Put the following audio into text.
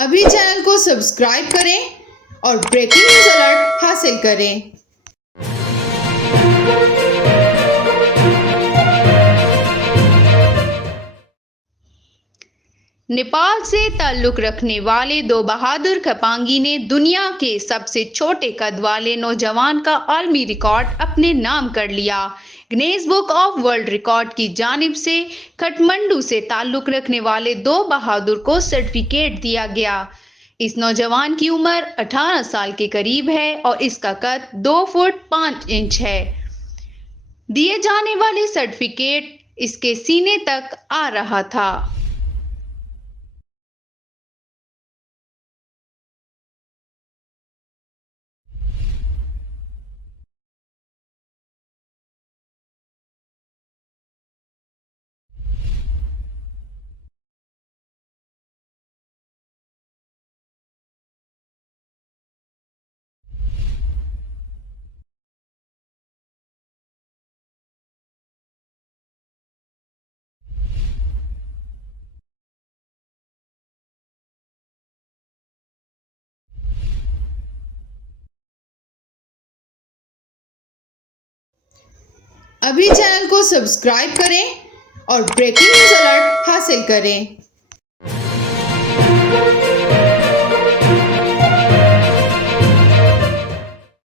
अभी चैनल को सब्सक्राइब करें और ब्रेकिंग न्यूज अलर्ट हासिल करें। नेपाल से ताल्लुक रखने वाले दो बहादुर खपांगी ने दुनिया के सबसे छोटे कद वाले नौजवान का आलमी रिकॉर्ड अपने नाम कर लिया। Guinness book of world record की जानिब से काठमांडू से ताल्लुक रखने वाले दो बहादुर को सर्टिफिकेट दिया गया। इस नौजवान की उम्र 18 साल के करीब है और इसका कद 2 फुट 5 इंच है। दिए जाने वाले सर्टिफिकेट इसके सीने तक आ रहा था। अभी चैनल को सब्सक्राइब करें और ब्रेकिंग न्यूज अलर्ट हासिल करें।